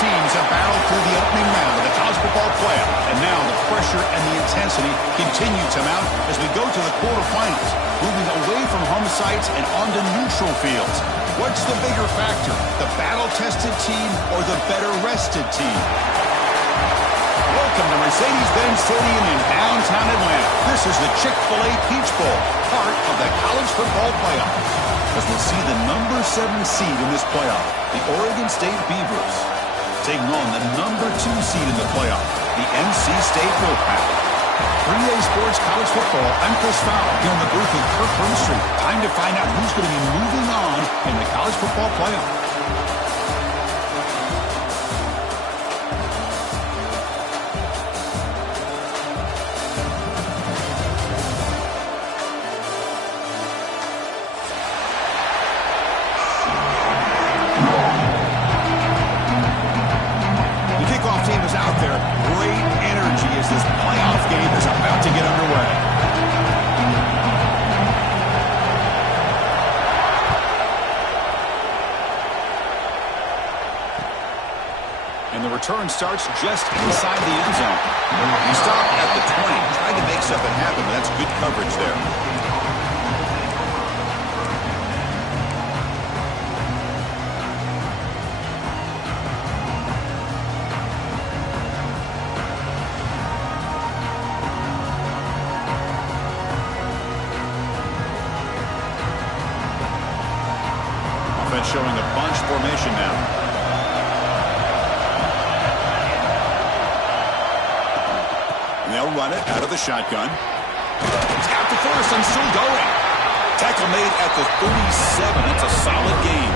teams have battled through the opening round of the college football playoff, and now the pressure and the intensity continue to mount as we go to the quarterfinals, moving away from home sites and onto neutral fields. What's the bigger factor, the battle-tested team or the better-rested team? Welcome to Mercedes-Benz Stadium in downtown Atlanta. This is the Chick-fil-A Peach Bowl, part of the college football playoff. As we'll see the number 7 seed in this playoff, the Oregon State Beavers, taking on the number 2 seed in the playoff, the NC State Wolfpack. 3A Sports College Football, I'm Chris Fowler, here in the booth with Kirk Broomstreet. Time to find out who's going to be moving on in the college football playoff. Return starts just inside the end zone. He stopped at the 20, trying to make something happen, but that's good coverage there. Offense showing a bunch formation now. They'll run it out of the shotgun. He's got the first and still going. Tackle made at the 37. That's a solid game.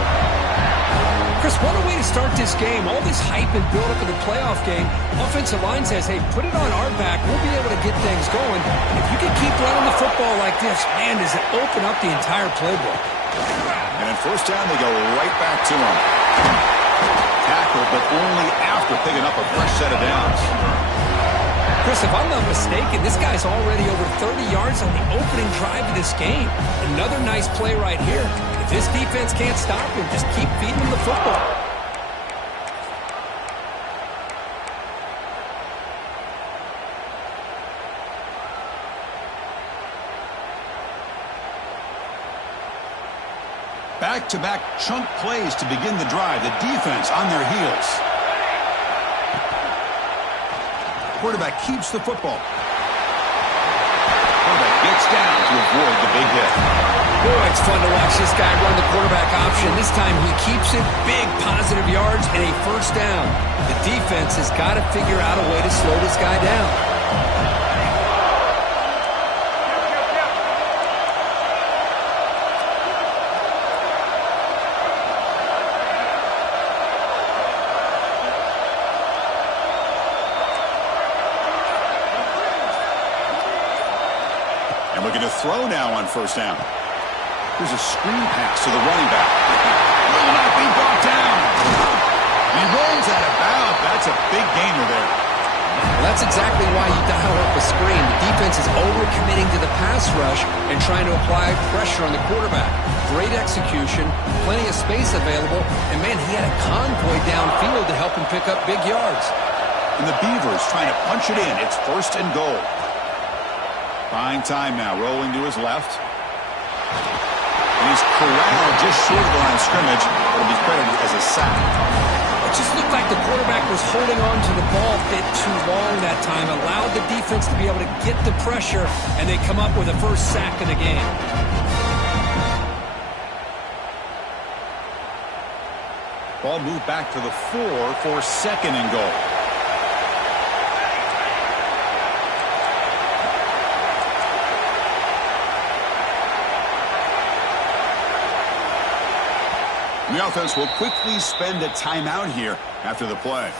Chris, what a way to start this game. All this hype and build-up in the playoff game. Offensive line says, hey, put it on our back. We'll be able to get things going. And if you can keep running the football like this, man, does it open up the entire playbook. And in first down, they go right back to him. Tackle, but only after picking up a fresh set of downs. Chris, if I'm not mistaken, this guy's already over 30 yards on the opening drive of this game. Another nice play right here. If this defense can't stop him, just keep feeding him the football. Back-to-back chunk plays to begin the drive. The defense on their heels. Quarterback keeps the football. Quarterback gets down to avoid the big hit. Boy, it's fun to watch this guy run the quarterback option. This time he keeps it, big positive yards, and a first down. The defense has got to figure out a way to slow this guy down. Looking to throw now on first down. Here's a screen pass to the running back. Will not be brought down. He rolls out of bounds. That's a big gainer there. That's exactly why you dial up a screen. The defense is overcommitting to the pass rush and trying to apply pressure on the quarterback. Great execution, plenty of space available, and man, he had a convoy downfield to help him pick up big yards. And the Beavers trying to punch it in. It's first and goal. Buying time now, rolling to his left. And he's corralled just short of the line of scrimmage. It'll be credited as a sack. It just looked like the quarterback was holding on to the ball a bit too long that time, allowed the defense to be able to get the pressure, and they come up with a first sack of the game. Ball moved back to the 4 for second and goal. The offense will quickly spend a timeout here after the play.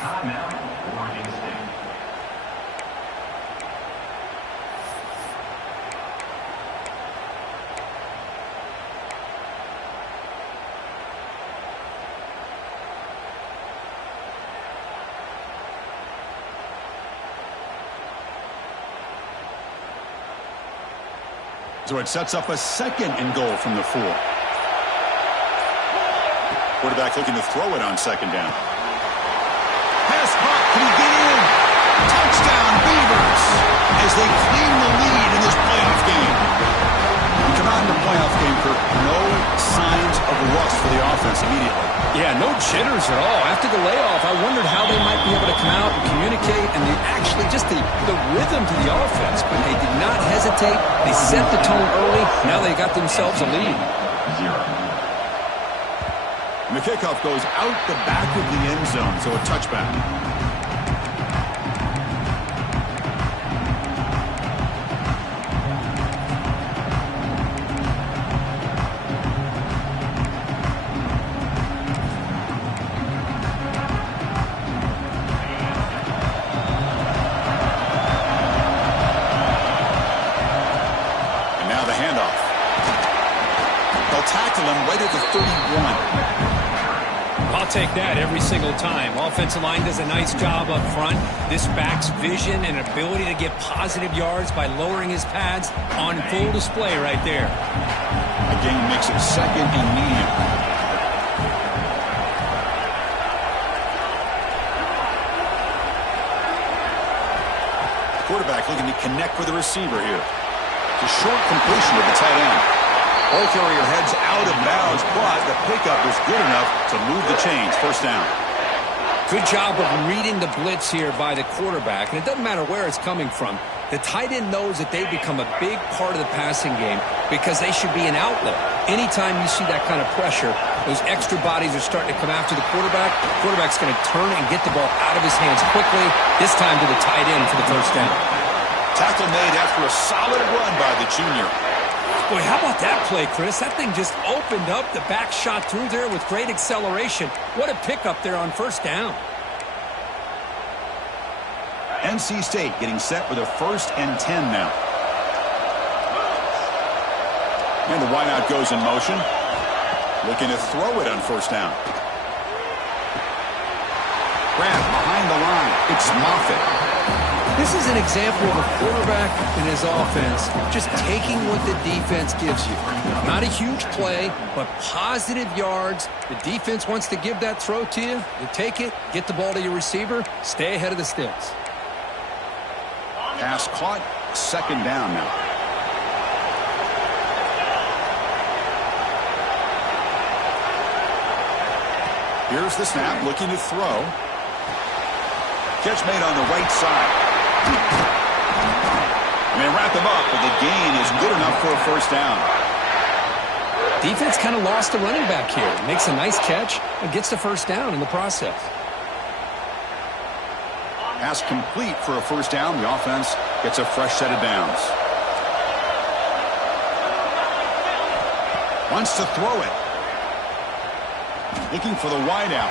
So it sets up a second and goal from the 4. Quarterback looking to throw it on second down. they claim the lead in this playoff game. We come out in the playoff game, Kirk, no signs of rust for the offense immediately. Yeah, no jitters at all. After the layoff, I wondered how they might be able to come out and communicate and the rhythm to the offense. But they did not hesitate. They set the tone early. Now they got themselves a lead. And the kickoff goes out the back of the end zone, so a touchback. I'll take that every single time. Offensive line does a nice job up front. This back's vision and ability to get positive yards by lowering his pads on full display right there. Again, makes it second and medium. Quarterback looking to connect with the receiver here. It's a short completion with the tight end. Ball carrier heads out of bounds, but the pickup is good enough to move the chains. First down. Good job of reading the blitz here by the quarterback, and it doesn't matter where it's coming from. The tight end knows that they become a big part of the passing game because they should be an outlet. Anytime you see that kind of pressure, those extra bodies are starting to come after the quarterback. The quarterback's going to turn and get the ball out of his hands quickly, this time to the tight end for the first down. Tackle made after a solid run by the junior. Boy, how about that play, Chris? That thing just opened up. The back shot through there with great acceleration. What a pickup there on first down. NC State getting set with a 1st and 10 now. And the wideout goes in motion. Looking to throw it on first down. Grant behind the line. It's Moffitt. This is an example of a quarterback and his offense just taking what the defense gives you. Not a huge play, but positive yards. The defense wants to give that throw to you. You take it, get the ball to your receiver, stay ahead of the sticks. Pass caught, second down now. Here's the snap, looking to throw. Catch made on the right side. And they wrap him up, but the gain is good enough for a first down. Defense kind of lost the running back here. Makes a nice catch and gets the first down in the process. Pass complete for a first down. The offense gets a fresh set of downs. Wants to throw it. Looking for the wideout.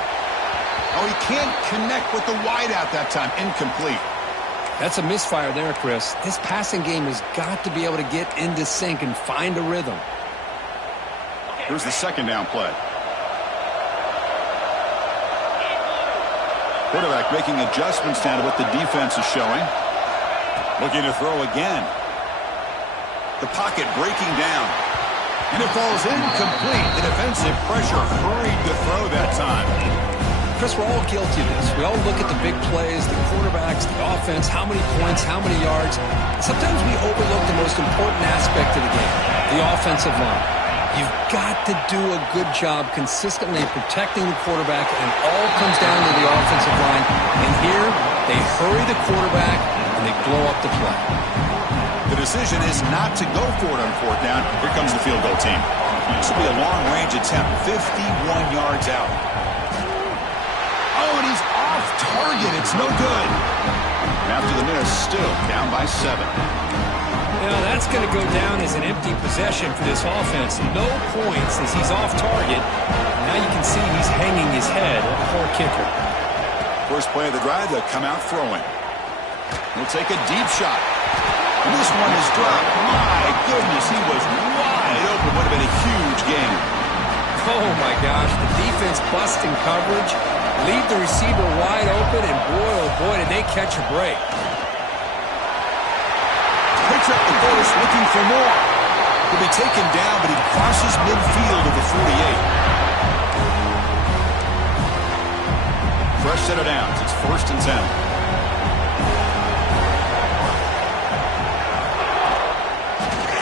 Oh, he can't connect with the wideout that time. Incomplete. That's a misfire there, Chris. This passing game has got to be able to get into sync and find a rhythm. Here's the second down play. Quarterback making adjustments down to what the defense is showing. Looking to throw again. The pocket breaking down. And it falls incomplete. The defensive pressure hurried to throw that time. Chris, we're all guilty of this. We all look at the big plays, the quarterbacks, the offense, how many points, how many yards. Sometimes we overlook the most important aspect of the game, the offensive line. You've got to do a good job consistently protecting the quarterback, and it all comes down to the offensive line. And here, they hurry the quarterback, and they blow up the play. The decision is not to go for it on fourth down. Here comes the field goal team. This will be a long-range attempt, 51 yards out. Oh, and he's off target. It's no good. And after the miss, still down by 7. Now that's going to go down as an empty possession for this offense. No points as he's off target. Now you can see he's hanging his head. Poor kicker. First play of the drive, they'll come out throwing. He'll take a deep shot. And this one is dropped. My goodness, he was wide open. Would have been a huge gain. Oh, my gosh. The defense busting coverage. Leave the receiver wide open, and boy, oh boy, did they catch a break. Picks up the first, looking for more. He'll be taken down, but he crosses midfield to the 48. Fresh set of downs. It's 1st and 10.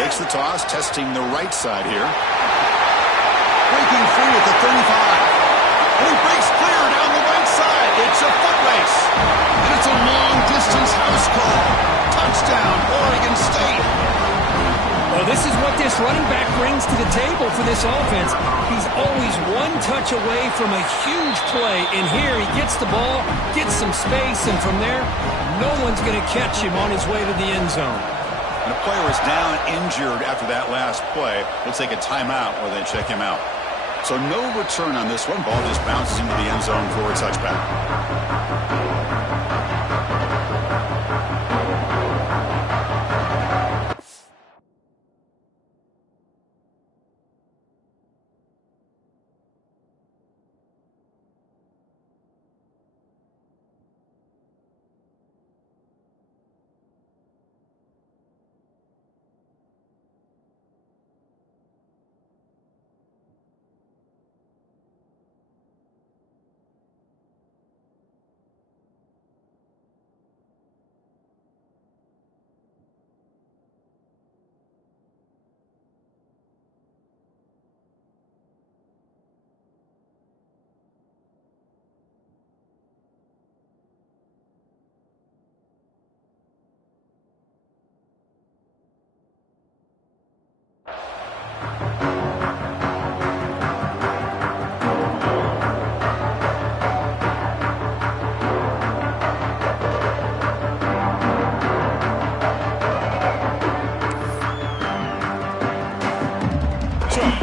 Takes the toss, testing the right side here. Breaking free at the 35. And he breaks clear down the right side. It's a foot race. And it's a long-distance house call. Touchdown, Oregon State. Well, this is what this running back brings to the table for this offense. He's always one touch away from a huge play. And here he gets the ball, gets some space, and from there, no one's going to catch him on his way to the end zone. And a player is down injured after that last play. We'll take a timeout or they check him out. So no return on this one. Ball just bounces into the end zone for a touchback.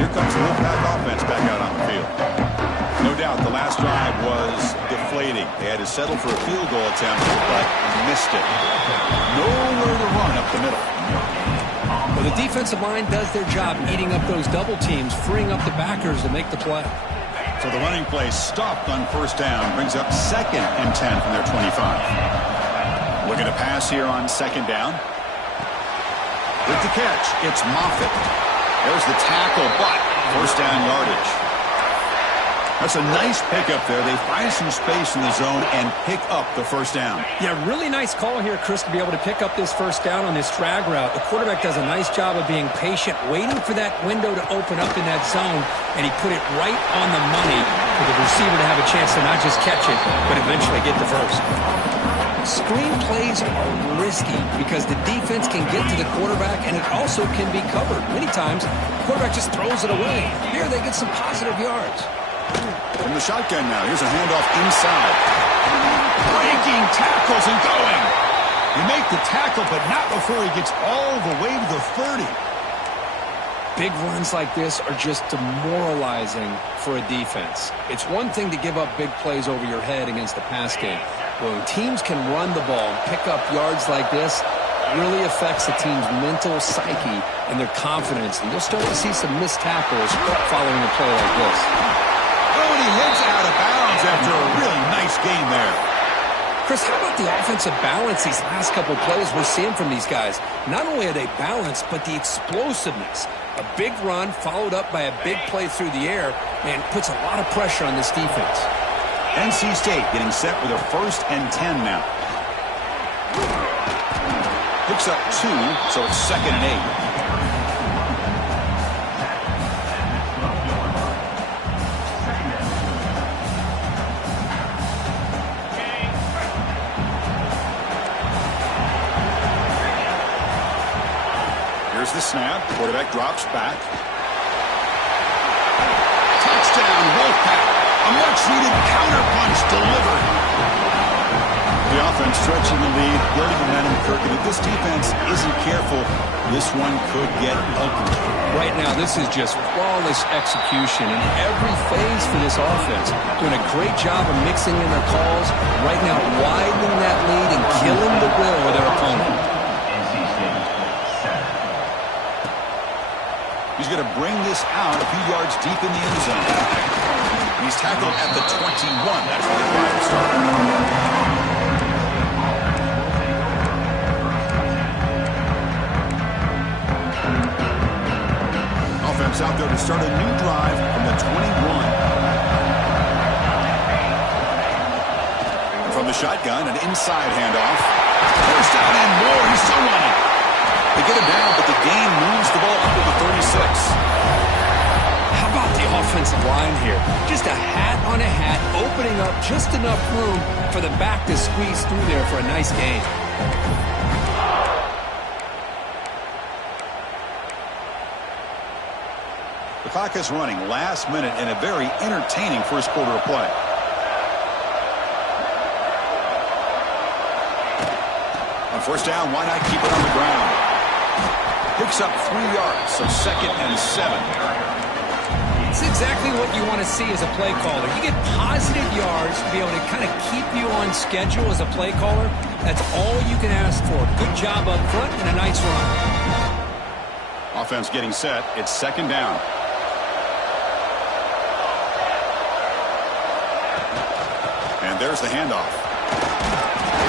Here comes the Wolfpack offense back out on the field. No doubt the last drive was deflating. They had to settle for a field goal attempt, but missed it. Nowhere to run up the middle. Well, the defensive line does their job eating up those double teams, freeing up the backers to make the play. So the running play stopped on first down, brings up 2nd and 10 from their 25. Looking to pass here on 2nd down. With the catch, it's Moffitt. There's the tackle, but first down yardage. That's a nice pickup there. They find some space in the zone and pick up the first down. Yeah, really nice call here, Chris, to be able to pick up this first down on this drag route. The quarterback does a nice job of being patient, waiting for that window to open up in that zone, and he put it right on the money for the receiver to have a chance to not just catch it, but eventually get the first. Screen plays are risky because the defense can get to the quarterback and it also can be covered. Many times, the quarterback just throws it away. Here they get some positive yards. From the shotgun now, here's a handoff inside. Breaking tackles and going. You make the tackle, but not before he gets all the way to the 30. Big runs like this are just demoralizing for a defense. It's one thing to give up big plays over your head against the pass game. When teams can run the ball and pick up yards like this, it really affects the team's mental psyche and their confidence. And you'll start to see some missed tackles following a play like this. Oh, and he heads out of bounds after a really nice game there. Chris, how about the offensive balance these last couple plays we're seeing from these guys? Not only are they balanced, but the explosiveness. A big run followed up by a big play through the air and puts a lot of pressure on this defense. NC State getting set with a 1st and 10 now. Picks up 2, so it's 2nd and 8. Here's the snap. Quarterback drops back. Touchdown, Wolfpack. A much-needed counterpunch delivered. The offense stretching the lead, building momentum, Kirk. And if this defense isn't careful, this one could get ugly. Right now, this is just flawless execution in every phase for this offense. Doing a great job of mixing in their calls. Right now, widening that lead and killing the will of their opponent. He's going to bring this out a few yards deep in the end zone. He's tackled at the 21. That's where the drive started. Offense out there to start a new drive from the 21. And from the shotgun, an inside handoff. First down and more. He's still running. They get him down, but the gain moves the ball up to the 36. How about the offensive line here? Just a hat on a hat, opening up just enough room for the back to squeeze through there for a nice gain. The clock is running last minute in a very entertaining first quarter of play. On first down, why not keep it on the ground? Picks up 3 yards, so 2nd and 7. It's exactly what you want to see as a play caller. You get positive yards to be able to kind of keep you on schedule as a play caller. That's all you can ask for. Good job up front and a nice run. Offense getting set. It's 2nd down. And there's the handoff.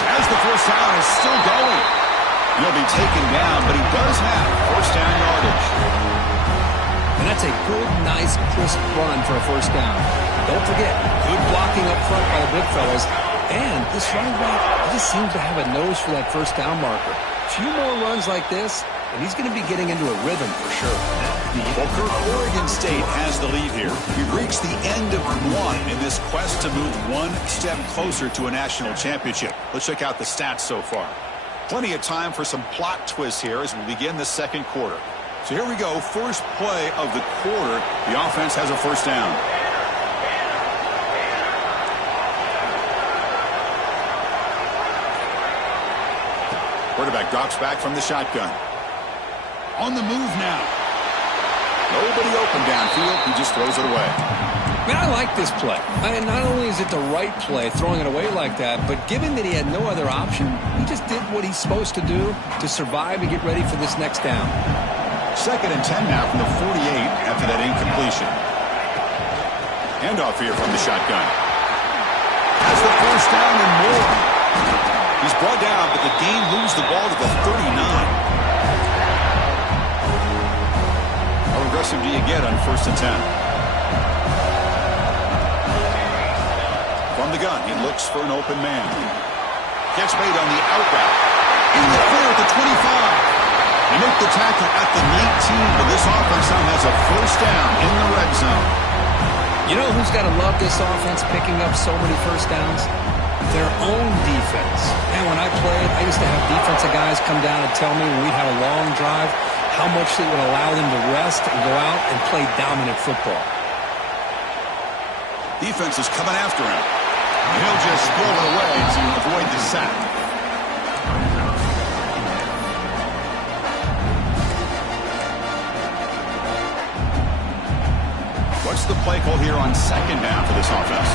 As the first down is still going. He'll be taken down, but he does have first down yardage. And that's a good, nice, crisp run for a first down. Don't forget, good blocking up front by the big fellas. And this running back just seems to have a nose for that first down marker. A few more runs like this, and he's going to be getting into a rhythm for sure. Well, Kirk, Oregon State has the lead here. We've reached the end of one in this quest to move one step closer to a national championship. Let's check out the stats so far. Plenty of time for some plot twists here as we begin the second quarter. So here we go. First play of the quarter. The offense has a first down. Quarterback drops back from the shotgun. On the move now. Nobody open downfield. He just throws it away. Man, I like this play. And not only is it the right play, throwing it away like that, but given that he had no other option, he just did what he's supposed to do to survive and get ready for this next down. 2nd and 10 now from the 48 after that incompletion. Handoff here from the shotgun. Has the first down and more. He's brought down, but the gain moves the ball to the 39. How aggressive do you get on 1st and 10? From the gun, he looks for an open man. Catch made on the out route. In the clear at the 25. They make the tackle at the 19, but this offense now has a first down in the red zone. You know who's got to love this offense picking up so many first downs? Their own defense. And when I played, I used to have defensive guys come down and tell me when we'd have a long drive how much it would allow them to rest and go out and play dominant football. Defense is coming after him. And he'll just throw it away to avoid the sack. What's the play call here on 2nd down for this offense?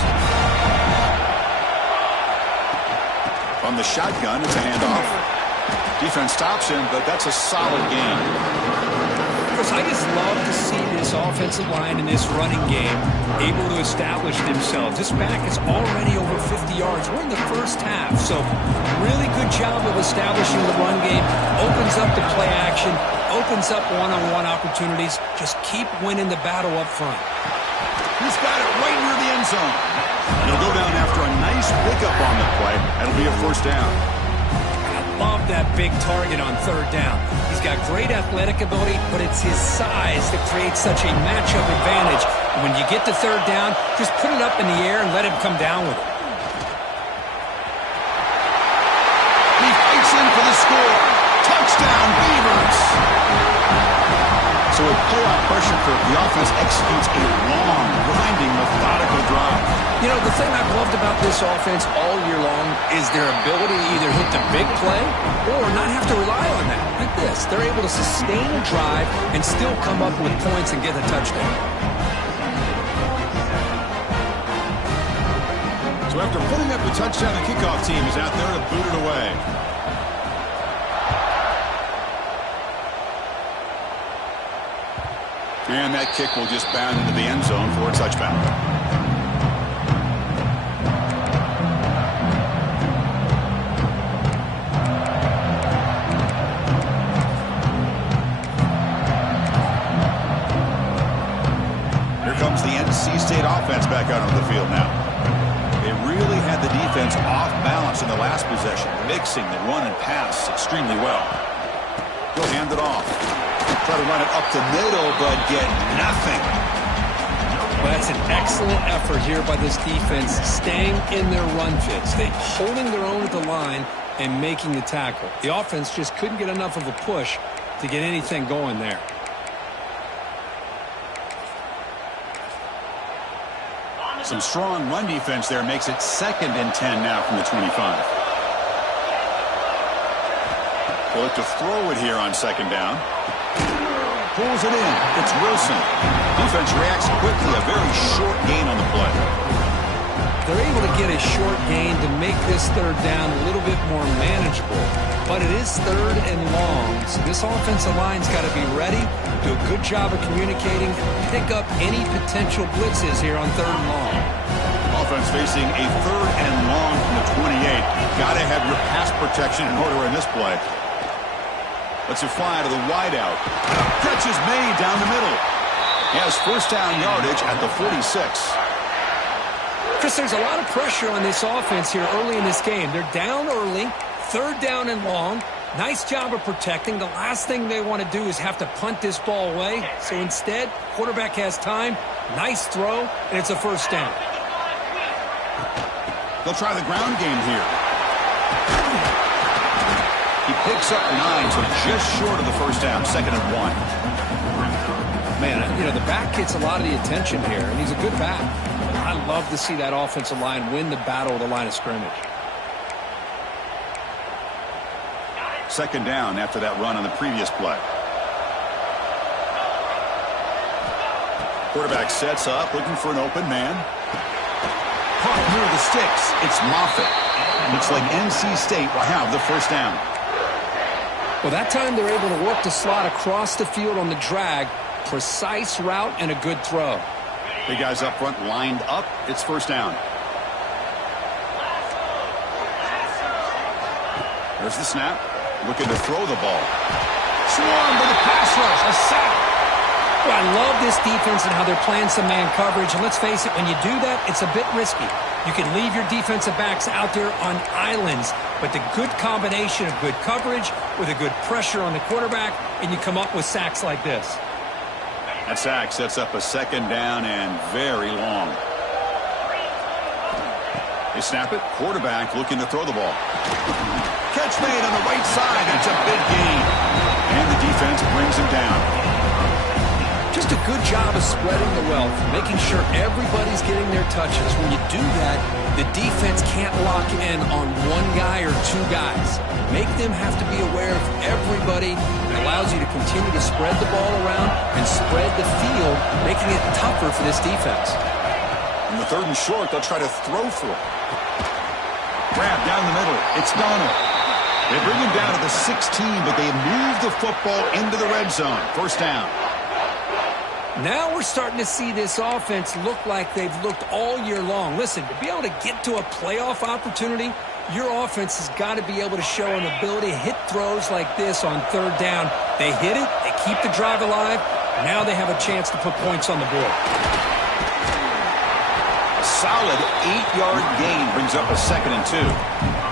From the shotgun, it's a handoff. Defense stops him, but that's a solid gain. I just love to see this offensive line in this running game able to establish themselves. This back is already over 50 yards. We're in the first half, so really good job of establishing the run game. Opens up the play action, opens up one-on-one opportunities. Just keep winning the battle up front. He's got it right near the end zone. And he'll go down after a nice pickup on the play. That'll be a first down. Love that big target on 3rd down. He's got great athletic ability, but it's his size that creates such a matchup advantage. And when you get to 3rd down, just put it up in the air and let him come down with it. He fights in for the score. Touchdown, Beavers! So with playoff pressure, the offense executes a long, grinding, methodical drive. You know, the thing I've loved about this offense all year long is their ability to either hit the big play or not have to rely on that. Like this, they're able to sustain a drive and still come up with points and get a touchdown. So after putting up the touchdown, the kickoff team is out there to boot it away. And that kick will just bound into the end zone for a touchback. Here comes the NC State offense back out on the field now. They really had the defense off balance in the last possession, mixing the run and pass extremely well. He'll hand it off. Try to run it up the middle, but get nothing. Well, that's an excellent effort here by this defense, staying in their run fits. They holding their own at the line and making the tackle. The offense just couldn't get enough of a push to get anything going there. Some strong run defense there makes it 2nd and 10 now from the 25. They'll look to throw it here on 2nd down. Pulls it in. It's Wilson. Defense reacts quickly. A very short gain on the play. They're able to get a short gain to make this 3rd down a little bit more manageable. But it is 3rd and long, so this offensive line's got to be ready, do a good job of communicating, pick up any potential blitzes here on 3rd and long. Offense facing a 3rd and long from the 28. Got to have your pass protection in order in this play. Let's it fly to the wideout. Catch is made down the middle. He has 1st down yardage at the 46. Chris, there's a lot of pressure on this offense here early in this game. They're down early, 3rd down and long. Nice job of protecting. The last thing they want to do is have to punt this ball away. So instead, quarterback has time. Nice throw, and it's a 1st down. They'll try the ground game here. He picks up 9, so just short of the 1st down, 2nd and 1. Man, you know, the back gets a lot of the attention here, and he's a good back. I love to see that offensive line win the battle of the line of scrimmage. 2nd down after that run on the previous play. Quarterback sets up, looking for an open man. Caught near the sticks. It's Moffitt. Looks like NC State will have the 1st down. Well, that time they're able to work the slot across the field on the drag. Precise route and a good throw. Big guys up front lined up. It's 1st down. There's the snap. Looking to throw the ball. Swarmed by the pass rush. A sack. Well, I love this defense and how they're playing some man coverage. And let's face it, when you do that, it's a bit risky. You can leave your defensive backs out there on islands, but the good combination of good coverage with a good pressure on the quarterback, and you come up with sacks like this. That sack sets up a 2nd down and very long. They snap it. Quarterback looking to throw the ball. Catch made on the right side. That's a big gain. And the defense brings him down. Just a good job of spreading the wealth, making sure everybody's getting their touches. When you do that, the defense can't lock in on one guy or 2 guys. Make them have to be aware of everybody. It allows you to continue to spread the ball around and spread the field, making it tougher for this defense. In the 3rd and short, they'll try to throw for it. Grab down the middle. It's Donald. They bring him down to the 16, but they move the football into the red zone. 1st down. Now we're starting to see this offense look like they've looked all year long. Listen, to be able to get to a playoff opportunity, your offense has got to be able to show an ability to hit throws like this on 3rd down. They hit it, they keep the drive alive, now they have a chance to put points on the board. A solid 8-yard gain brings up a 2nd and 2.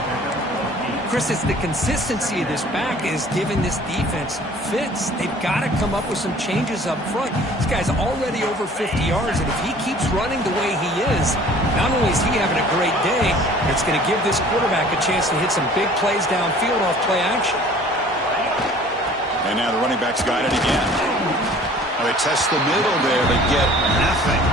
Chris, it's the consistency of this back is giving this defense fits. They've got to come up with some changes up front. This guy's already over 50 yards, and if he keeps running the way he is, not only is he having a great day, it's going to give this quarterback a chance to hit some big plays downfield off play action. And now the running back's got it again. Now they test the middle there, but get nothing.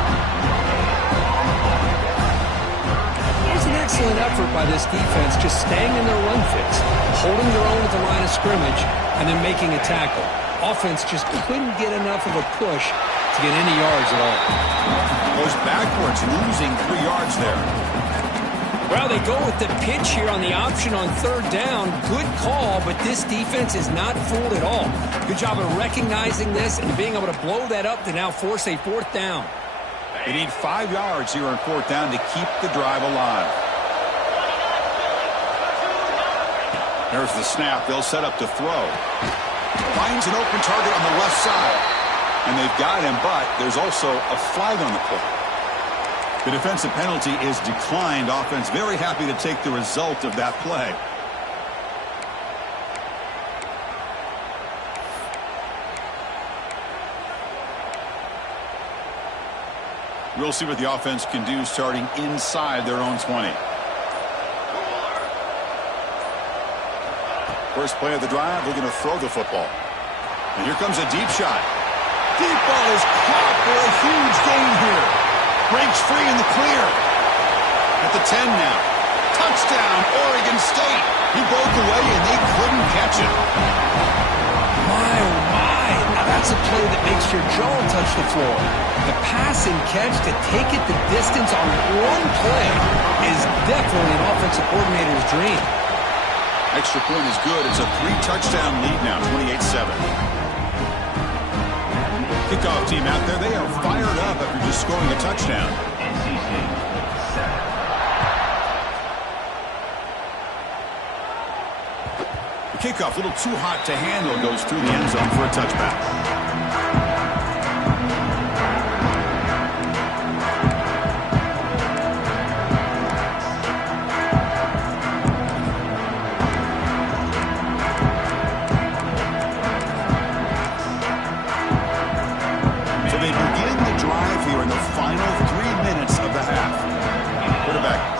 Excellent effort by this defense, just staying in their run fits, holding their own at the line of scrimmage, and then making a tackle. Offense just couldn't get enough of a push to get any yards at all. Goes backwards, losing 3 yards there. Well, they go with the pitch here on the option on 3rd down. Good call, but this defense is not fooled at all. Good job of recognizing this and being able to blow that up to now force a 4th down. They need 5 yards here on 4th down to keep the drive alive. There's the snap. They'll set up to throw. Finds an open target on the left side. And they've got him, but there's also a flag on the play. The defensive penalty is declined. Offense very happy to take the result of that play. We'll see what the offense can do starting inside their own 20. First play of the drive, they're going to throw the football. And here comes a deep shot. Deep ball is caught for a huge gain here. Breaks free in the clear. At the 10 now. Touchdown, Oregon State. He broke away and they couldn't catch him. My, oh my. Now that's a play that makes your jaw touch the floor. The pass and catch to take it the distance on one play is definitely an offensive coordinator's dream. Extra point is good. It's a 3-touchdown lead now, 28-7. Kickoff team out there, they are fired up after just scoring a touchdown. The kickoff, a little too hot to handle, goes through the end zone for a touchback.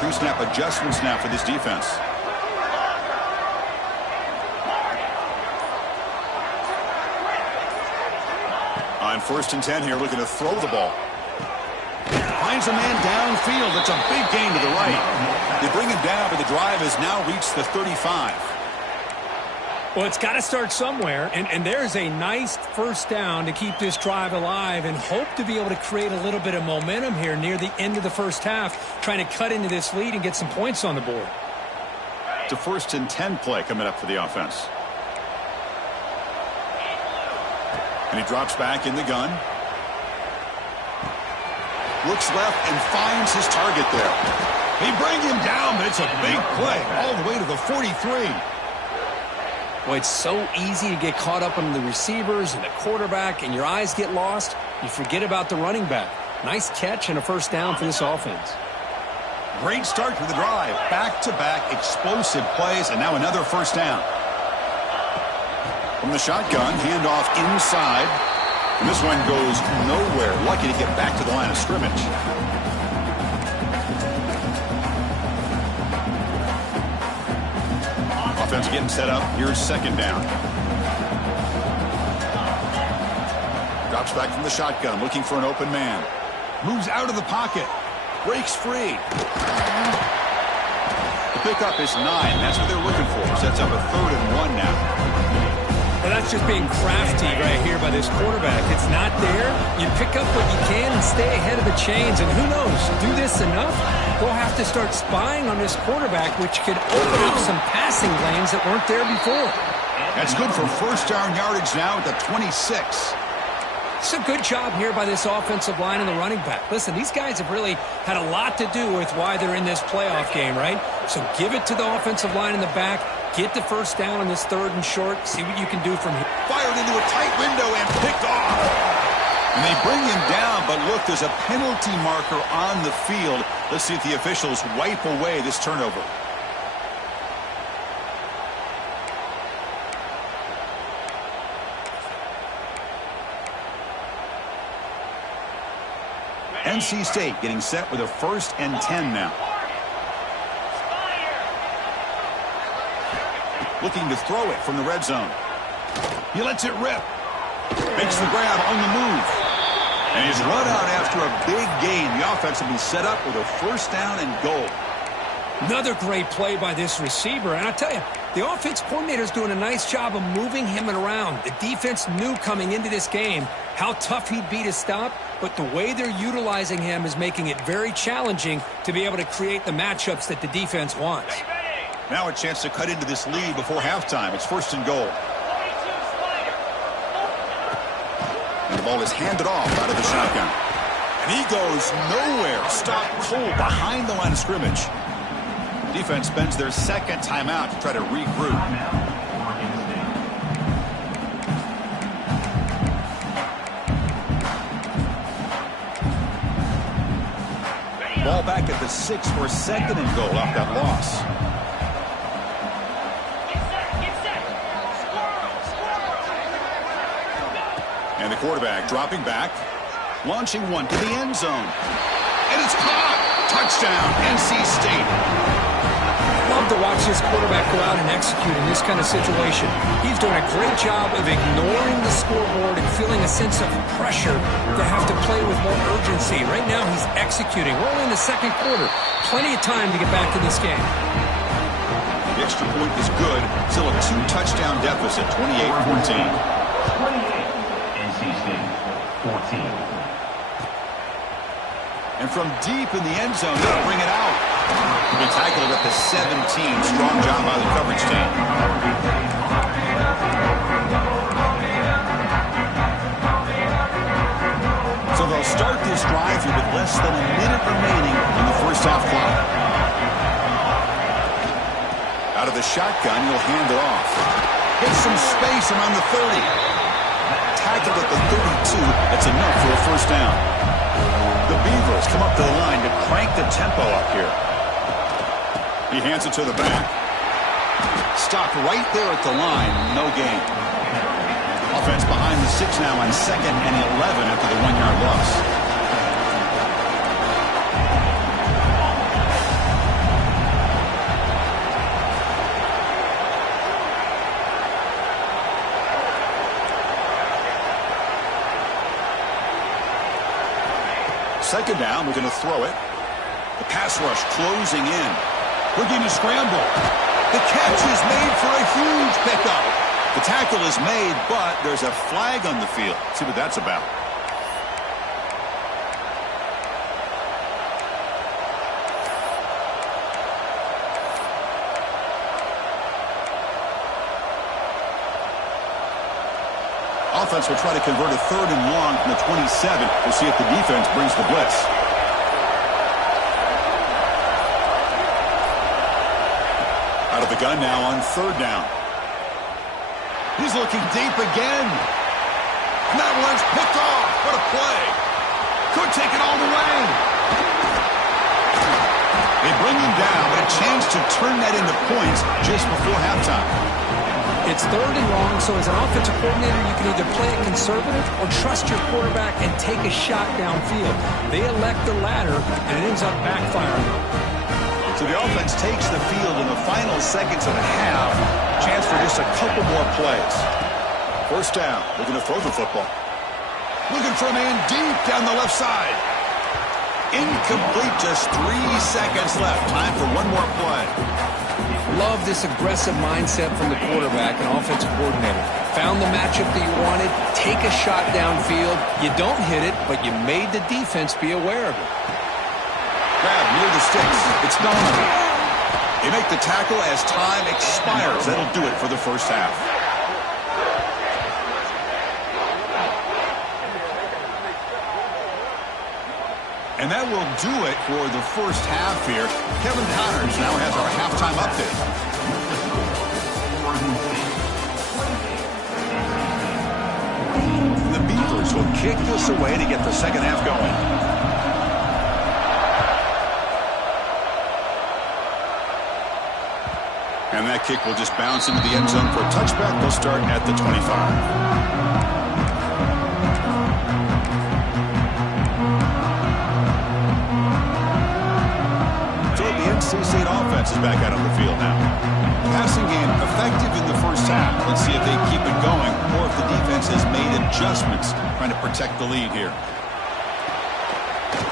Pre-snap adjustments now for this defense. On 1st and 10 here, looking to throw the ball. Finds a man downfield. It's a big gain to the right. They bring him down, but the drive has now reached the 35. Well, it's got to start somewhere, and there's a nice first down to keep this drive alive and hope to be able to create a little bit of momentum here near the end of the first half, trying to cut into this lead and get some points on the board. It's a 1st and 10 play coming up for the offense. And he drops back in the gun. Looks left and finds his target there. They bring him down, but it's a big play all the way to the 43. Well, it's so easy to get caught up on the receivers and the quarterback, and your eyes get lost. You forget about the running back. Nice catch and a first down for this offense. Great start to the drive. Back-to-back explosive plays, and now another first down. From the shotgun, handoff inside. And this one goes nowhere. Lucky to get back to the line of scrimmage. Offense getting set up. Here's 2nd down. Drops back from the shotgun, looking for an open man. Moves out of the pocket. Breaks free. The pickup is 9. That's what they're looking for. Sets up a 3rd and 1 now. Well, that's just being crafty right here by this quarterback. It's not there. You pick up what you can and stay ahead of the chains. And who knows, do this enough, we'll have to start spying on this quarterback, which could open up some passing lanes that weren't there before. That's good for first down yardage now at the 26. It's a good job here by this offensive line and the running back. Listen, these guys have really had a lot to do with why they're in this playoff game, right? So give it to the offensive line in the back. Get the first down on this 3rd and short. See what you can do from here. Fired into a tight window and picked off. And they bring him down, but look, there's a penalty marker on the field. Let's see if the officials wipe away this turnover. NC State getting set with a 1st and 10 now. Looking to throw it from the red zone. He lets it rip. Makes the grab on the move. And he's run out after a big gain. The offense will be set up with a 1st down and goal. Another great play by this receiver. And I tell you, the offense coordinator's doing a nice job of moving him around. The defense knew coming into this game how tough he'd be to stop, but the way they're utilizing him is making it very challenging to be able to create the matchups that the defense wants. Now a chance to cut into this lead before halftime. It's 1st and goal. And the ball is handed off out of the shotgun. And he goes nowhere. Stopped cold behind the line of scrimmage. Defense spends their 2nd timeout to try to regroup. Ball back at the 6 for 2nd and goal off that loss. And the quarterback dropping back. Launching one to the end zone. And it's caught. Touchdown, NC State. Love to watch this quarterback go out and execute in this kind of situation. He's doing a great job of ignoring the scoreboard and feeling a sense of pressure to have to play with more urgency. Right now, he's executing. We're only in the second quarter. Plenty of time to get back to this game. The extra point is good. Still a 2-touchdown deficit, 28-14. 28, NC State, 14. And from deep in the end zone, they'll bring it out. He tackled at the 17. Strong job by the coverage team. So they'll start this drive here with less than a minute remaining in the first half clock. Out of the shotgun, he'll hand it off. Gets some space around the 30. Tackled at the 32. That's enough for a first down. The Beavers come up to the line to crank the tempo up here. He hands it to the back. Stopped right there at the line. No gain. Offense behind the 6 now on 2nd and 11 after the 1-yard loss. Second down, we're going to throw it. The pass rush closing in. Looking to scramble. The catch is made for a huge pickup. The tackle is made, but there's a flag on the field. Let's see what that's about. Offense will try to convert a 3rd and long from the 27. We'll see if the defense brings the blitz. Out of the gun now on 3rd down. He's looking deep again. And that one's picked off. What a play. Could take it all the way. They bring him down, but a chance to turn that into points just before halftime. It's 3rd and long, so as an offensive coordinator, you can either play it conservative or trust your quarterback and take a shot downfield. They elect the latter, and it ends up backfiring. So the offense takes the field in the final seconds of the half. Chance for just a couple more plays. First down. Looking to throw the football. Looking for a man deep down the left side. Incomplete. Just 3 seconds left. Time for one more play. Love this aggressive mindset from the quarterback and offensive coordinator. Found the matchup that you wanted. Take a shot downfield. You don't hit it, but you made the defense be aware of it. Grab near the sticks. It's Donovan. They make the tackle as time expires. That'll do it for the first half. And that will do it for the first half here. Kevin Connors now has our halftime update. The Beavers will kick this away to get the second half going. And that kick will just bounce into the end zone for a touchback. They'll start at the 25. NC State offense is back out on the field now. Passing game effective in the first half. Let's see if they keep it going or if the defense has made adjustments trying to protect the lead here.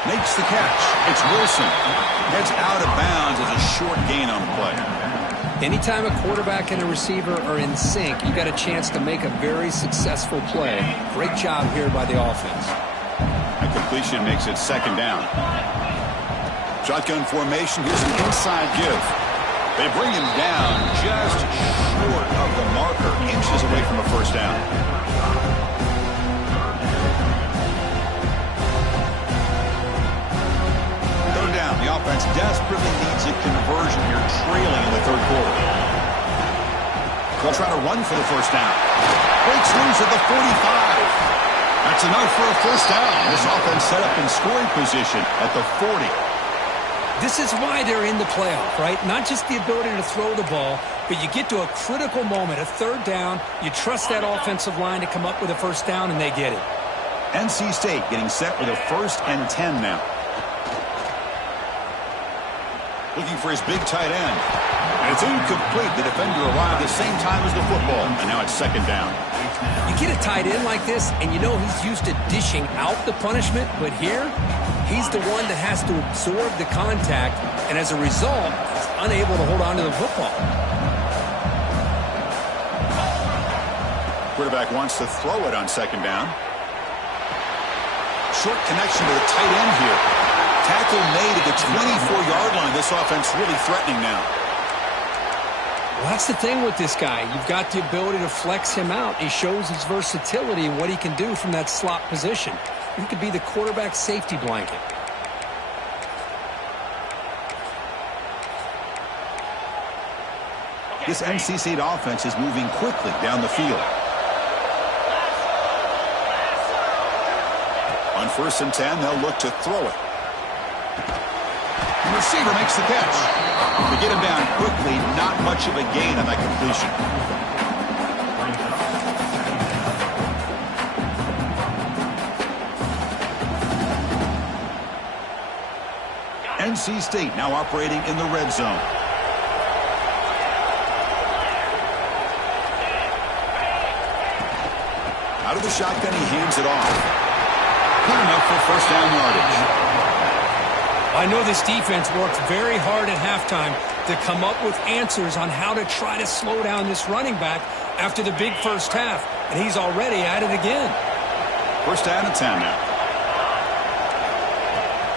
Makes the catch. It's Wilson. Heads out of bounds as a short gain on the play. Anytime a quarterback and a receiver are in sync, you got a chance to make a very successful play. Great job here by the offense. A completion makes it second down. Shotgun formation. Here's an inside give. They bring him down just short of the marker, inches away from a first down. Third down. The offense desperately needs a conversion here, trailing in the third quarter. They'll try to run for the first down. Breaks loose at the 45. That's enough for a first down. This offense set up in scoring position at the 40. This is why they're in the playoff, right? Not just the ability to throw the ball, but you get to a critical moment, a third down, you trust that offensive line to come up with a first down, and they get it. NC State getting set with a 1st and 10 now. Looking for his big tight end. And it's incomplete. The defender arrived at the same time as the football. And now it's 2nd down. You get a tight end like this, and you know he's used to dishing out the punishment. But here, he's the one that has to absorb the contact. And as a result, he's unable to hold on to the football. Quarterback wants to throw it on 2nd down. Short connection to the tight end here. Tackle made at the 24-yard line. This offense really threatening now. Well, that's the thing with this guy. You've got the ability to flex him out. He shows his versatility and what he can do from that slot position. He could be the quarterback safety blanket. This NC State offense is moving quickly down the field. On 1st and 10, they'll look to throw it. The receiver makes the catch. To get him down quickly, not much of a gain on that completion. NC State now operating in the red zone. Out of the shotgun, he hands it off. Good enough for 1st down yardage. I know this defense worked very hard at halftime to come up with answers on how to try to slow down this running back after the big first half, and he's already at it again. 1st down and 10 now.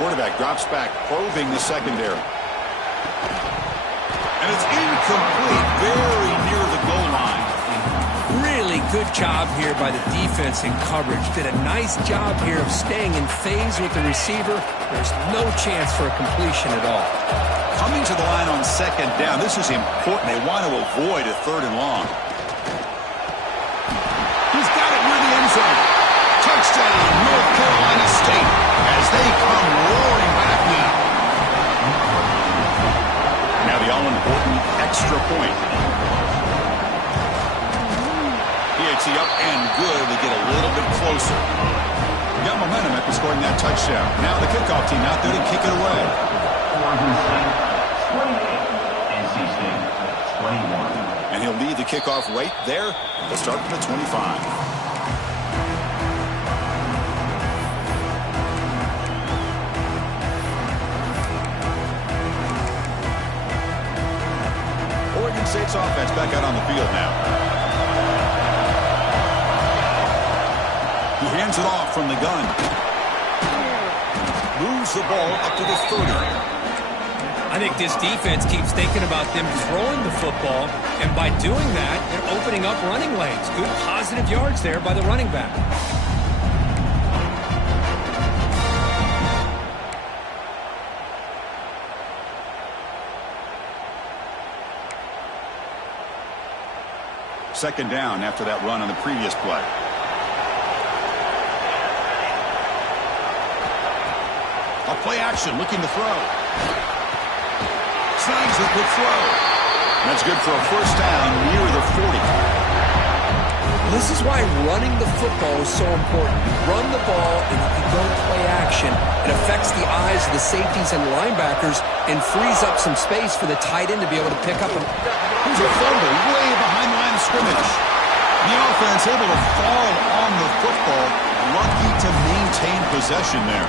Quarterback drops back, probing the secondary. And it's incomplete, very near the goal line. Really good job here by the defense in coverage. Did a nice job here of staying in phase with the receiver. There's no chance for a completion at all. Coming to the line on 2nd down. This is important. They want to avoid a 3rd and long. He's got it near the end zone. Touchdown, North Carolina State, as they come roaring back now. Now the all-important extra point. PAT up and good to get a little bit closer. Got momentum after scoring that touchdown. Now the kickoff team out there to kick it away. Oregon State 28, NC State 21. And he'll lead the kickoff right there. They'll start from the 25. Oregon State's offense back out on the field now. He hands it off from the gun. Moves the ball up to the 30. I think this defense keeps thinking about them throwing the football, and by doing that, they're opening up running lanes. Good positive yards there by the running back. Second down after that run on the previous play. A play action, looking to throw. Snags the quick throw. That's good for a 1st down near the 40. This is why running the football is so important. You run the ball, and if you don't play action, it affects the eyes of the safeties and linebackers and frees up some space for the tight end to be able to pick up. Here's a fumble way behind the line of scrimmage. The offense able to fall on the football. Lucky to maintain possession there.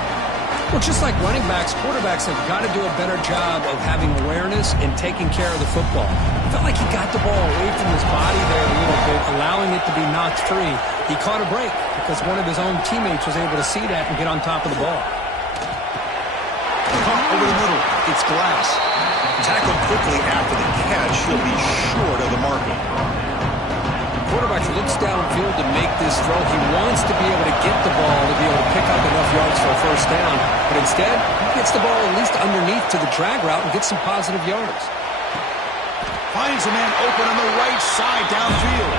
Well, just like running backs, quarterbacks have got to do a better job of having awareness and taking care of the football. It felt like he got the ball away from his body there a little bit, allowing it to be knocked free. He caught a break because one of his own teammates was able to see that and get on top of the ball. Caught over the middle. It's Glass. Tackled quickly after the catch. He'll be short of the marker. Quarterback looks downfield to make this throw. He wants to be able to get the ball to be able to pick up enough yards for a 1st down. But instead, he gets the ball at least underneath to the drag route and gets some positive yards. Finds a man open on the right side downfield.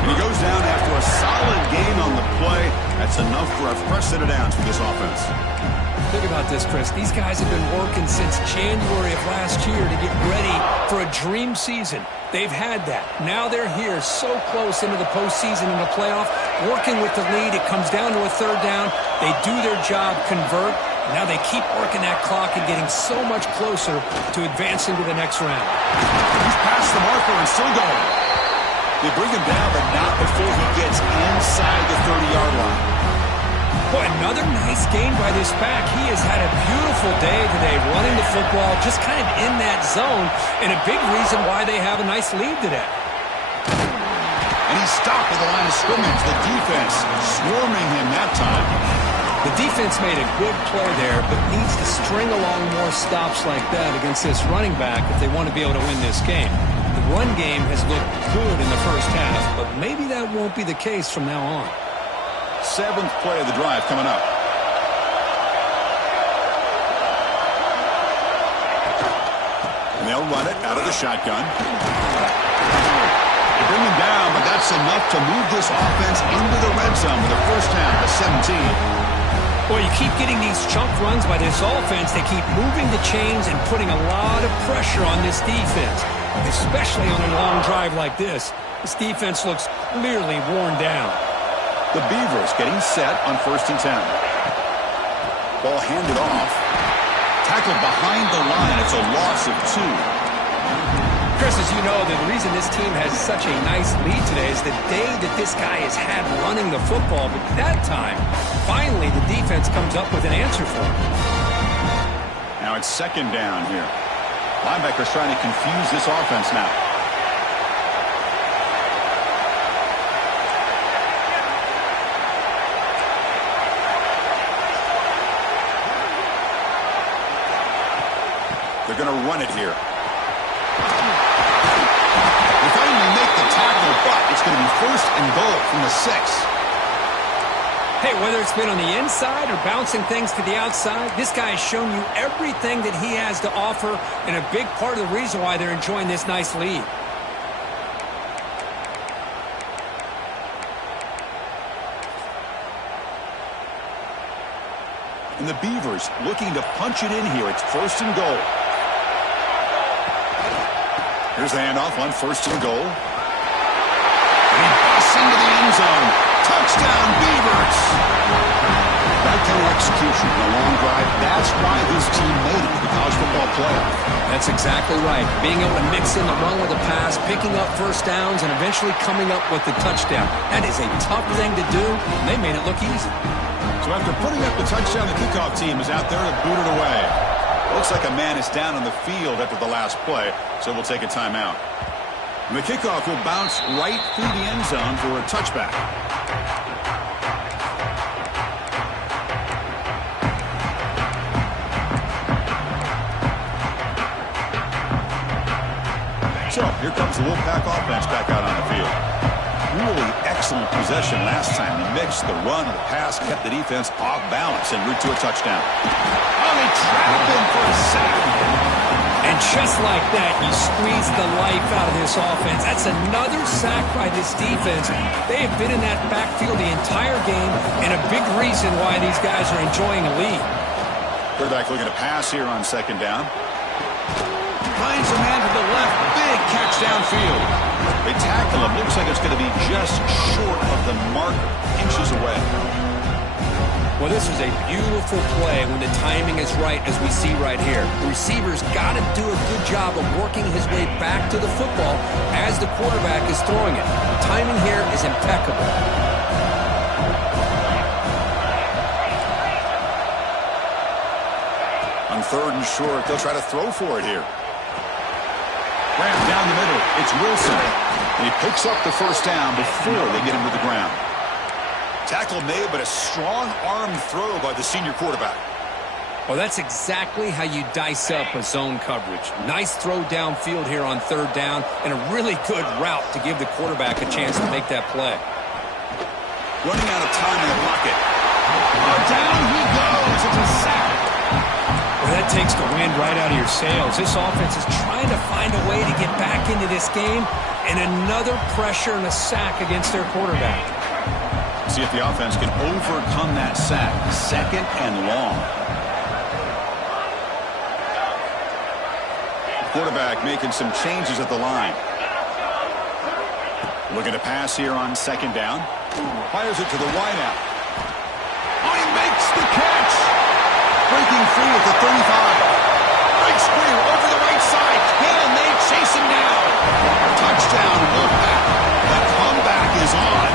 And he goes down after a solid gain on the play. That's enough for a fresh set of downs for this offense. Think about this, Chris. These guys have been working since January of last year to get ready for a dream season. They've had that. Now they're here so close into the postseason and the playoff, working with the lead. It comes down to a third down. They do their job, convert. Now they keep working that clock and getting so much closer to advancing to the next round. He's past the marker and still going. They bring him down, but not before he gets inside the 30-yard line. Boy, another nice game by this back. He has had a beautiful day today running the football, just kind of in that zone, and a big reason why they have a nice lead today. And he's stopped at the line of scrimmage. The defense swarming him that time. The defense made a good play there, but needs to string along more stops like that against this running back if they want to be able to win this game. The run game has looked good in the first half, but maybe that won't be the case from now on. 7th play of the drive coming up. And they'll run it out of the shotgun. They bring him down, but that's enough to move this offense into the red zone with a first down to 17. Well, you keep getting these chunk runs by this offense. They keep moving the chains and putting a lot of pressure on this defense, especially on a long drive like this. This defense looks clearly worn down. The Beavers getting set on 1st and 10. Ball handed off. Tackled behind the line. It's a loss of 2. Chris, as you know, the reason this team has such a nice lead today is the day that this guy has had running the football. But that time, finally, the defense comes up with an answer for him. Now it's 2nd down here. Linebackers trying to confuse this offense now. They're going to run it here. They finally make the tackle, but it's going to be 1st and goal from the 6. Hey, whether it's been on the inside or bouncing things to the outside, this guy has shown you everything that he has to offer, and a big part of the reason why they're enjoying this nice lead. And the Beavers looking to punch it in here. It's 1st and goal. Here's the handoff on 1st and goal. And he busts into the end zone. Touchdown, Beavers! That kind of execution in a long drive, that's why this team made it to the college football playoff. That's exactly right. Being able to mix in the run with the pass, picking up first downs, and eventually coming up with the touchdown. That is a tough thing to do. They made it look easy. So after putting up the touchdown, the kickoff team is out there to boot it away. Looks like a man is down on the field after the last play, so we'll take a timeout. And the kickoff will bounce right through the end zone for a touchback. So here comes the Wolfpack offense back out on the field. Really excellent possession last time. The mix, the run, the pass kept the defense off balance en route to a touchdown. Oh, they trapped him for a sack. And just like that, you squeeze the life out of this offense. That's another sack by this defense. They have been in that backfield the entire game, and a big reason why these guys are enjoying a lead. Quarterback looking to pass here on 2nd down. Finds a man to the left. Big catch downfield. They tackle him. Looks like it's going to be just short of the marker, inches away. Well, this is a beautiful play when the timing is right, as we see right here. The receiver's got to do a good job of working his way back to the football as the quarterback is throwing it. The timing here is impeccable. On 3rd and short, they'll try to throw for it here. Ramp down the middle. It's Wilson. And he picks up the first down before they get him to the ground. Tackle made, but a strong arm throw by the senior quarterback. Well, that's exactly how you dice up a zone coverage. Nice throw downfield here on 3rd down, and a really good route to give the quarterback a chance to make that play. Running out of time in the pocket. Down he goes. It's a sack. Well, that takes the wind right out of your sails. This offense is trying to find a way to get back into this game, and another pressure and a sack against their quarterback. See if the offense can overcome that sack. 2nd and long. Quarterback making some changes at the line. Looking to pass here on 2nd down. Fires it to the wideout. Oh, he makes the catch. Breaking free at the 35. Big screen over the right side. Can they chase him down? Touchdown, Wolfpack. The comeback is on.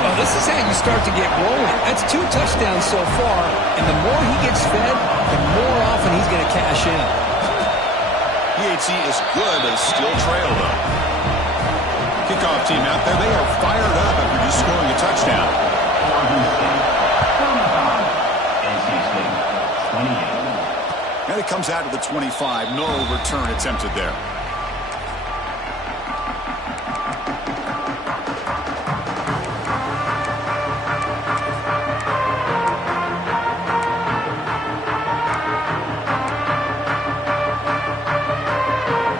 Well, this is how you start to get rolling. That's 2 touchdowns so far, and the more he gets fed, the more often he's going to cash in. PHC is good, but still trail, though. Kickoff team out there. They are fired up after just scoring a touchdown. And it comes out to the 25. No return attempted there.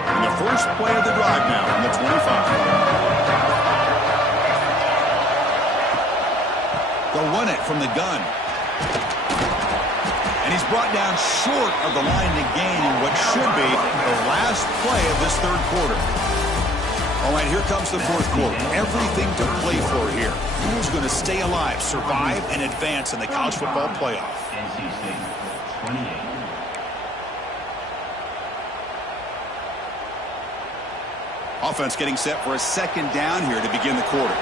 And the first play of the drive now from the 25. They'll run it from the gun. And he's brought down short of the line to gain in what should be the last play of this 3rd quarter. All right, here comes the 4th quarter. Everything to play for here. Who's going to stay alive, survive, and advance in the college football playoff? NC State, 28. Offense getting set for a 2nd down here to begin the quarter.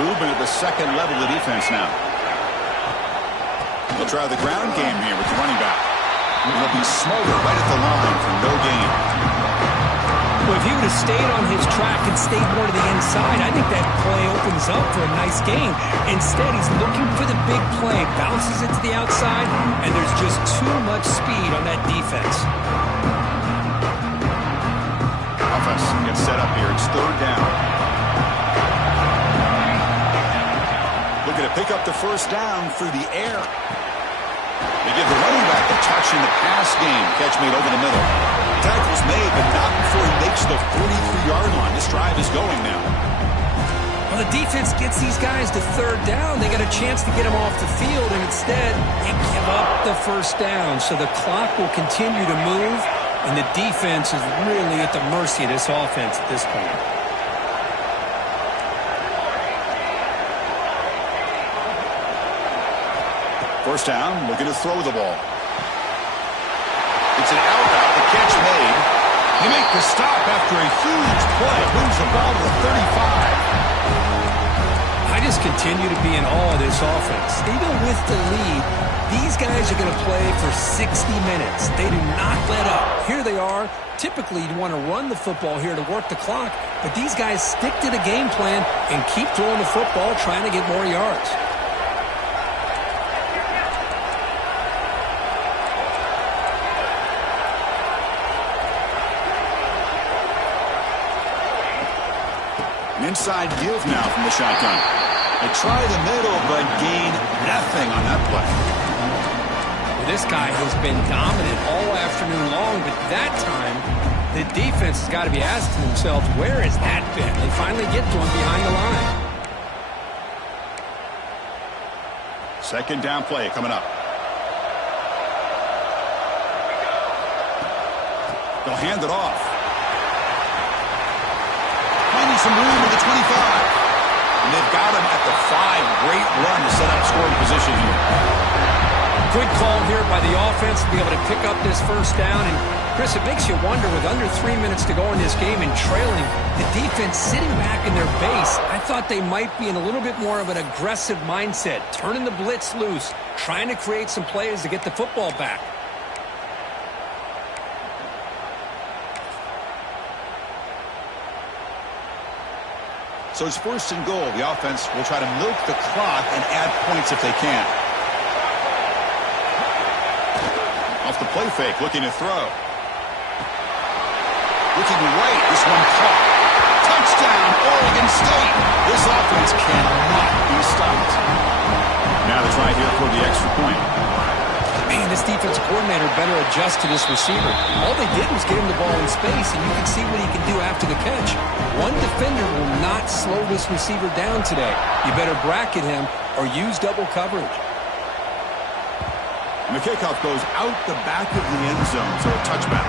Movement at the 2nd level of the defense now. They'll try the ground game here with the running back. They'll be smothered right at the line for no gain. Well, if he would have stayed on his track and stayed more to the inside, I think that play opens up for a nice gain. Instead, he's looking for the big play, bounces it to the outside, and there's just too much speed on that defense. Offense gets set up here. It's 3rd down. Looking to pick up the 1st down through the air. They give the running back a touch in the pass game. Catch made over the middle. Tackle's made, but not before he makes the 43-yard line. This drive is going now. Well, the defense gets these guys to 3rd down. They got a chance to get them off the field, and instead, they give up the 1st down. So the clock will continue to move, and the defense is really at the mercy of this offense at this point. 1st down, looking to throw the ball. It's an out route, the catch made. They make the stop after a huge play. Moves the ball to the 35. I just continue to be in awe of this offense. Even with the lead, these guys are going to play for 60 minutes. They do not let up. Here they are. Typically, you want to run the football here to work the clock, but these guys stick to the game plan and keep throwing the football, trying to get more yards. Inside give now from the shotgun. They try the middle, but gain nothing on that play. Well, this guy has been dominant all afternoon long, but that time, the defense has got to be asking themselves, where has that been? They finally get to him behind the line. 2nd down play coming up. They'll hand it off. Finding some room at the 25. And they've got him at the 5. Great run to set up scoring position here. Good call here by the offense to be able to pick up this 1st down. And, Chris, it makes you wonder, with under 3 minutes to go in this game and trailing, the defense sitting back in their base, I thought they might be in a little bit more of an aggressive mindset, turning the blitz loose, trying to create some plays to get the football back. So it's 1st and goal. The offense will try to milk the clock and add points if they can. Off the play fake, looking to throw. Looking right, this one caught. Touchdown, Oregon State. This offense cannot be stopped. Now the try here for the extra point. Man, this defensive coordinator better adjust to this receiver. All they did was get him the ball in space, and you can see what he can do after the catch. One defender will not slow this receiver down today. You better bracket him or use double coverage. And the kickoff goes out the back of the end zone, so a touchback.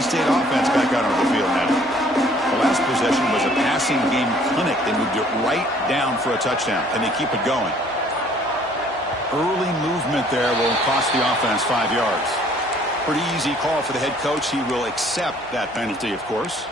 State offense back out on the field now. The last possession was a passing game clinic. They moved it right down for a touchdown. Can they keep it going? Early movement there will cost the offense 5 yards. Pretty easy call for the head coach. He will accept that penalty, of course.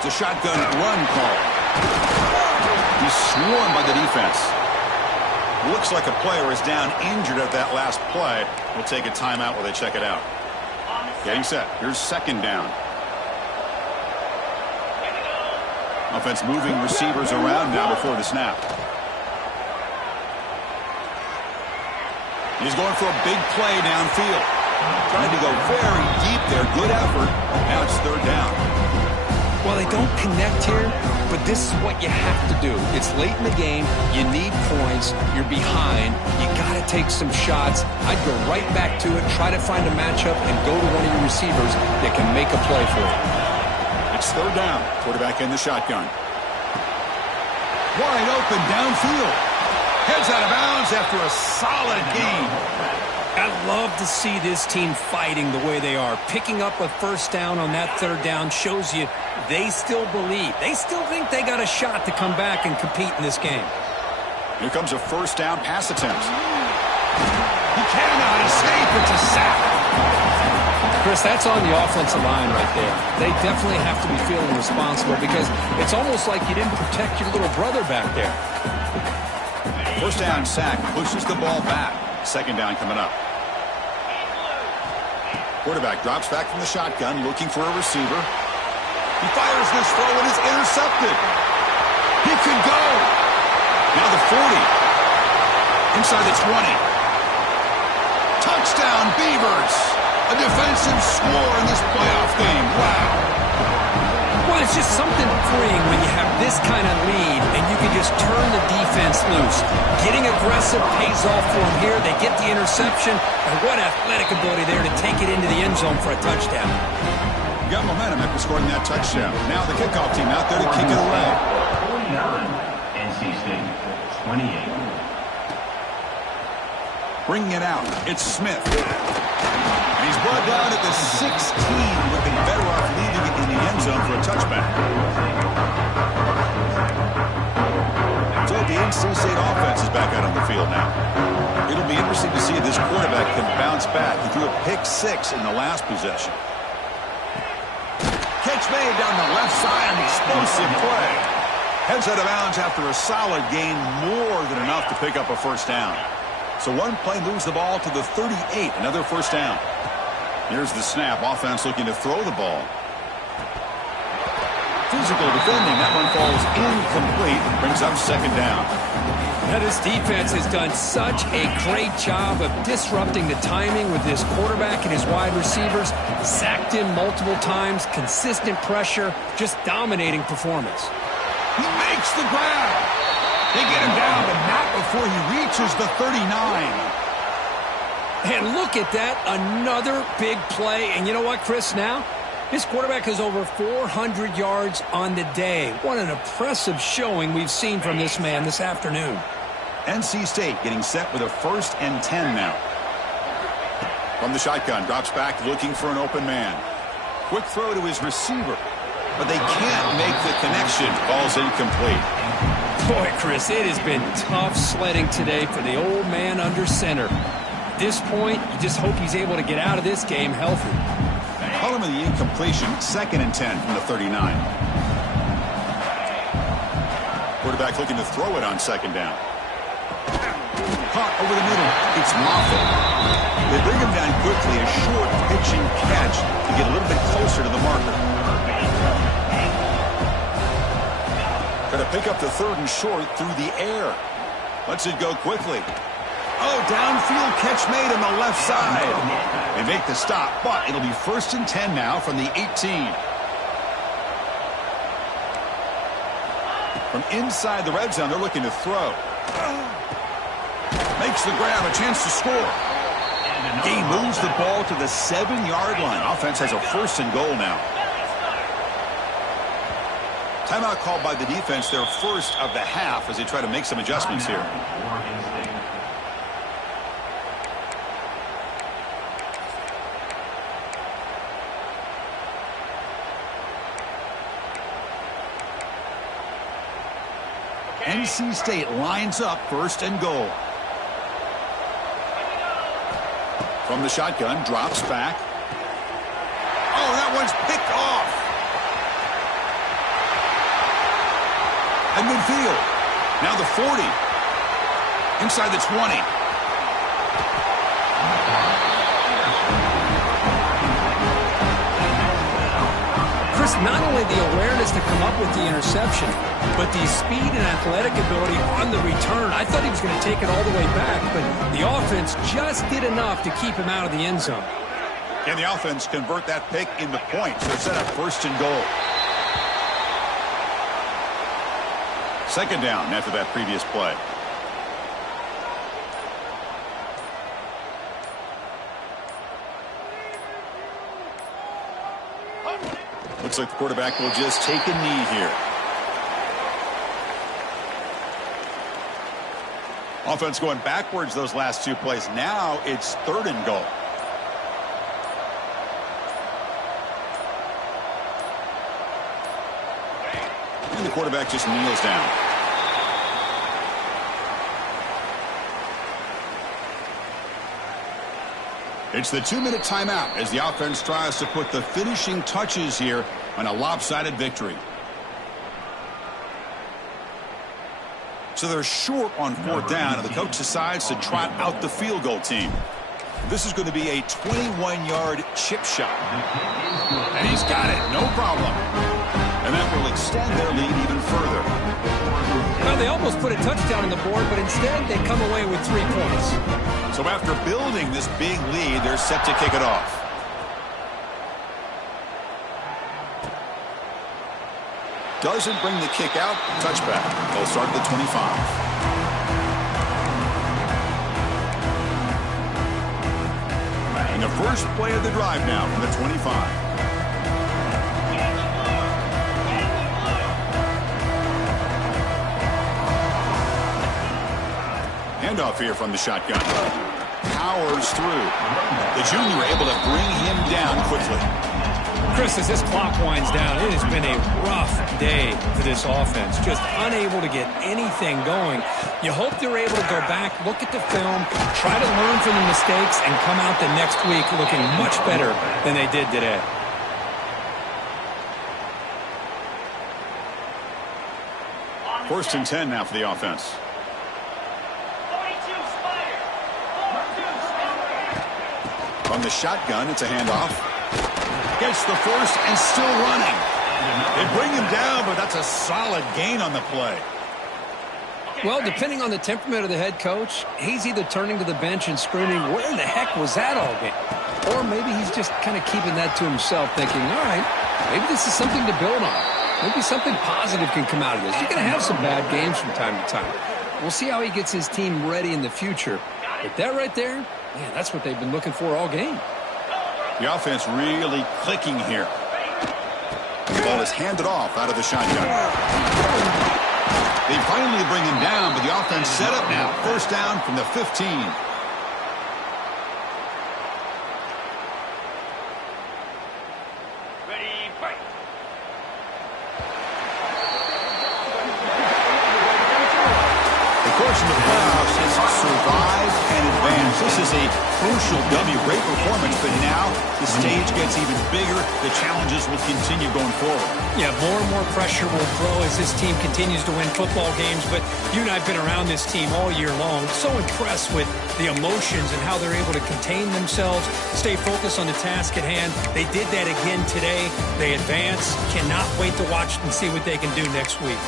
It's a shotgun run call. He's swarmed by the defense. Looks like a player is down injured at that last play. We'll take a timeout while they check it out. Getting set. Here's second down. Offense moving receivers around now before the snap. He's going for a big play downfield. Trying to go very deep there. Good effort. Now it's third down. Well, they don't connect here, but this is what you have to do. It's late in the game. You need points. You're behind. You got to take some shots. I'd go right back to it, try to find a matchup, and go to one of your receivers that can make a play for you. It's third down. Quarterback in the shotgun. Wide open downfield. Heads out of bounds after a solid gain. I love to see this team fighting the way they are. Picking up a first down on that third down shows you they still believe. They still think they got a shot to come back and compete in this game. Here comes a first down pass attempt. He cannot escape. It's a sack. Chris, that's on the offensive line right there. They definitely have to be feeling responsible because it's almost like you didn't protect your little brother back there. First down sack pushes the ball back. Second down coming up. Quarterback drops back from the shotgun, looking for a receiver. He fires this throw and is intercepted. He could go. Now the 40. Inside the 20. Touchdown, Beavers. A defensive score in this playoff game. Wow. Well, it's just something freeing when you have this kind of lead and you can just turn the defense loose. Getting aggressive pays off for them here. They get the interception, and what athletic ability there to take it into the end zone for a touchdown. You got momentum after scoring that touchdown. Now the kickoff team out there to kick it away. 49, NC State, 28. Bringing it out, it's Smith. And he's brought down at the 16, looking better off leaving it in the end zone for a touchback. So the NC State offense is back out on the field now. It'll be interesting to see if this quarterback can bounce back. He threw a pick 6 in the last possession. Catch made down the left side, an explosive play. Heads out of bounds after a solid gain, more than enough to pick up a first down. So one play moves the ball to the 38, another first down. Here's the snap. Offense looking to throw the ball. Physical defending. That one falls incomplete. Brings up second down. Now this defense has done such a great job of disrupting the timing with this quarterback and his wide receivers. Sacked him multiple times. Consistent pressure. Just dominating performance. He makes the grab. They get him down, but not before he reaches the 39. And look at that, another big play. And you know what, Chris, now? This quarterback has over 400 yards on the day. What an impressive showing we've seen from this man this afternoon. NC State getting set with a 1st and 10 now. From the shotgun, drops back looking for an open man. Quick throw to his receiver, but they can't make the connection. Ball's incomplete. Boy, Chris, it has been tough sledding today for the old man under center. At this point, you just hope he's able to get out of this game healthy. Call him the incompletion, 2nd and 10 from the 39. Quarterback looking to throw it on second down. Caught over the middle. It's Moffitt. They bring him down quickly. A short pitch and catch to get a little bit closer to the marker. Going to pick up the third and short through the air. Lets it go quickly. Oh, downfield catch made on the left side. They make the stop, but it'll be 1st and 10 now from the 18. From inside the red zone, they're looking to throw. Makes the grab, a chance to score. He moves the ball to the 7-yard line. Offense has a 1st and goal now. Timeout called by the defense, their first of the half as they try to make some adjustments here. NC State lines up 1st and goal. From the shotgun, drops back. Oh, that one's picked off. At midfield. Now the 40. Inside the 20. Chris, not only the awareness to come up with the interception, but the speed and athletic ability on the return. I thought he was going to take it all the way back, but the offense just did enough to keep him out of the end zone. Can the offense convert that pick into points? They're set up 1st and goal. 2nd down after that previous play. Looks like the quarterback will just take a knee here. Offense going backwards those last 2 plays. Now it's 3rd and goal. And the quarterback just kneels down. It's the 2-minute timeout as the offense tries to put the finishing touches here on a lopsided victory. So they're short on 4th down, and the coach decides to trot out the field goal team. This is going to be a 21-yard chip shot. And he's got it, no problem. And that will extend their lead even further. Well, they almost put a touchdown on the board, but instead they come away with 3 points. So after building this big lead, they're set to kick it off. Doesn't bring the kick out. Touchback. They'll start at the 25. And the first play of the drive now from the 25. Handoff here from the shotgun. Powers through. The junior able to bring him down quickly. Chris, as this clock winds down, it has been a rough day for this offense. Just unable to get anything going. You hope they're able to go back, look at the film, try to learn from the mistakes, and come out the next week looking much better than they did today. First and 10 now for the offense. From the shotgun, it's a handoff. Gets the first and still running. They bring him down, but that's a solid gain on the play. Well, depending on the temperament of the head coach, he's either turning to the bench and screaming, where the heck was that all game? Or maybe he's just kind of keeping that to himself, thinking, all right, maybe this is something to build on. Maybe something positive can come out of this. You're going to have some bad games from time to time. We'll see how he gets his team ready in the future. But that right there, man, that's what they've been looking for all game. The offense really clicking here. The ball is handed off out of the shotgun. They finally bring him down, but the offense set up now. First down from the 15. Ready, fight. The course of the playoffs is survive and advance. This is a crucial W. Great performance, but now the stage gets even bigger. The challenges will continue going forward. Yeah, more and more pressure will grow as this team continues to win football games. But you and I have been around this team all year long. So impressed with the emotions and how they're able to contain themselves, stay focused on the task at hand. They did that again today. They advance. Cannot wait to watch and see what they can do next week.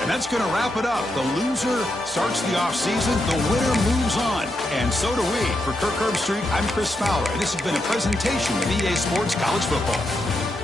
And that's going to wrap it up. The loser starts the offseason. The winner moves on. And so do we. For Kirk Herbstreit, I'm Chris Fowler. And this has been a presentation of EA Sports College Football.